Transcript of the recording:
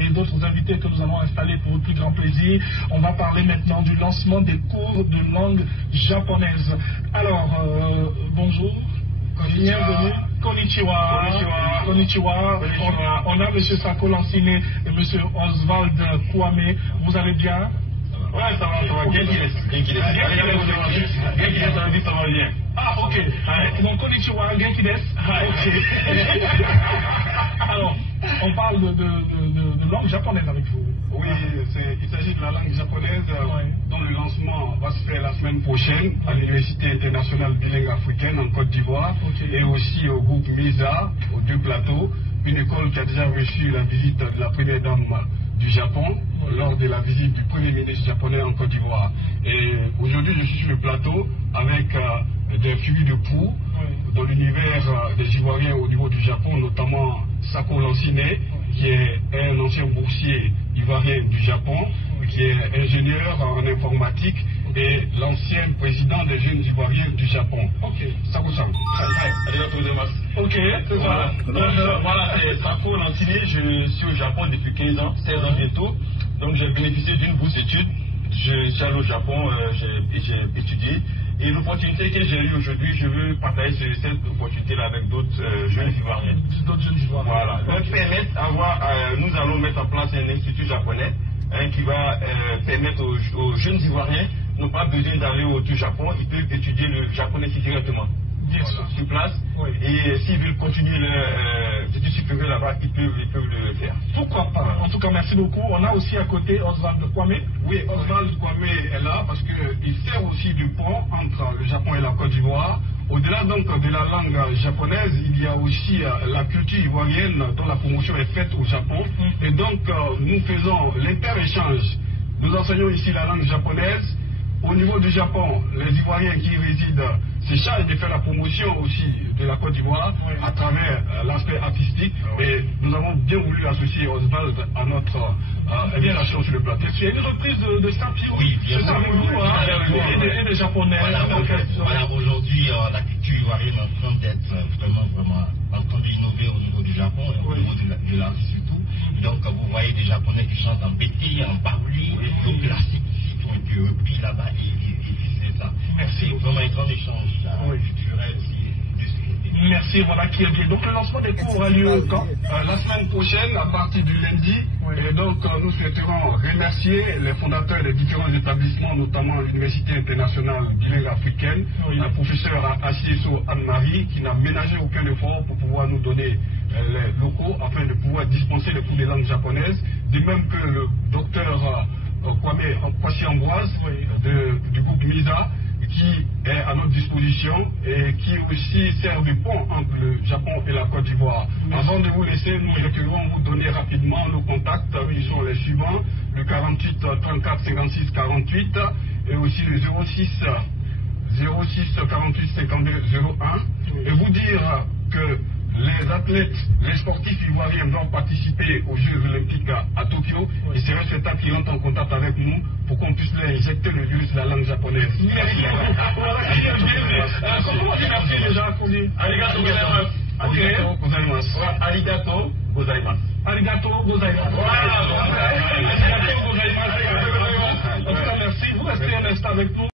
et d'autres invités que nous allons installer pour votre plus grand plaisir. On va parler maintenant du lancement des cours de langue japonaise. Alors, bonjour, bienvenue. Konnichiwa. Konnichiwa. On a M. Sako Lanciné et M. Oswald Kwame. Vous allez bien? Ouais, ça va. Genki ça va bien. Ah, ok. Donc, konnichiwa, genki desu. Ok. Alors, on parle de langue japonaise avec vous. Oui, il s'agit de la langue japonaise dont le lancement va se faire la semaine prochaine à l'Université internationale bilingue africaine en Côte d'Ivoire et aussi au groupe MISA, aux deux plateaux, une école qui a déjà reçu la visite de la première dame du Japon lors de la visite du premier ministre japonais en Côte d'Ivoire. Et aujourd'hui, je suis sur le plateau avec des figures de proue dans l'univers des Ivoiriens au niveau du Japon, notamment Sako Lanciné, qui est un ancien boursier ivoirien du Japon, qui est ingénieur en informatique et l'ancien président des jeunes Ivoiriens du Japon. Ok. Sako-san. Ok, c'est ça. Voilà, c'est Sako Lanciné, je suis au Japon depuis 15 ans, 16 ans bientôt. Donc j'ai bénéficié d'une bourse d'études. Je suis allé au Japon, j'ai étudié. Et l'opportunité que j'ai eue aujourd'hui, je veux partager cette opportunité-là avec d'autres jeunes Ivoiriens. Voilà. Donc nous allons mettre en place un institut japonais qui va permettre aux jeunes Ivoiriens, n'ont pas besoin d'aller au Japon, ils peuvent étudier le japonais ici directement. Sur place, et s'ils veulent continuer leur études supérieures là-bas, ils peuvent le faire. Pourquoi pas? En tout cas, merci beaucoup. On a aussi à côté Oswald Kwame. Oui, Oswald Kwame est là parce qu'il sert aussi du pont entre le Japon et la Côte d'Ivoire. Au-delà donc de la langue japonaise, il y a aussi la culture ivoirienne dont la promotion est faite au Japon. Et donc, nous faisons l'inter-échange. Nous enseignons ici la langue japonaise. Au niveau du Japon, les Ivoiriens qui y résident se chargent de faire la promotion aussi de la Côte d'Ivoire à travers l'aspect artistique. Et nous avons bien voulu associer Oswald à notre invitation sur le plateau. C'est une reprise de Sapio. Oui, bien sûr. Et des Japonais. Voilà, aujourd'hui, la culture ivoirienne est en train d'être vraiment en train d'innover au niveau du Japon, et au niveau de l'art surtout. Donc, vous voyez des Japonais qui chantent en bété, en baruli, au classique. Et puis repris là-bas et c'est ça. Merci. C'est vraiment un grand échange culturel aussi. Merci, voilà qui est bien. Donc le lancement des cours aura lieu quand? La semaine prochaine, à partir du lundi. Et donc nous souhaiterons remercier les fondateurs des différents établissements, notamment l'Université internationale bilingue africaine, la professeure Assieso Anne-Marie, qui n'a ménagé aucun effort pour pouvoir nous donner les locaux afin de pouvoir dispenser les cours de langue japonaise, de même que le docteur Kwasi Ambroise du groupe MISA, qui est à notre disposition et qui aussi sert de pont entre le Japon et la Côte d'Ivoire. Avant de vous laisser, nous souhaiterons vous donner rapidement nos contacts qui sont les suivants: le 48 34 56 48 et aussi le 06 48 52 01, et vous dire que les athlètes, les sportifs ivoiriens vont participer aux Jeux Olympiques à Tokyo. Il serait souhaitable qu'ils rentrent en contact avec nous pour qu'on puisse leur injecter le virus de la langue japonaise. Comment tu as déjà connu? Arigato gozaimasu. Arigato gozaimasu. Arigato gozaimasu. En tout cas, merci. Vous restez un instant avec nous.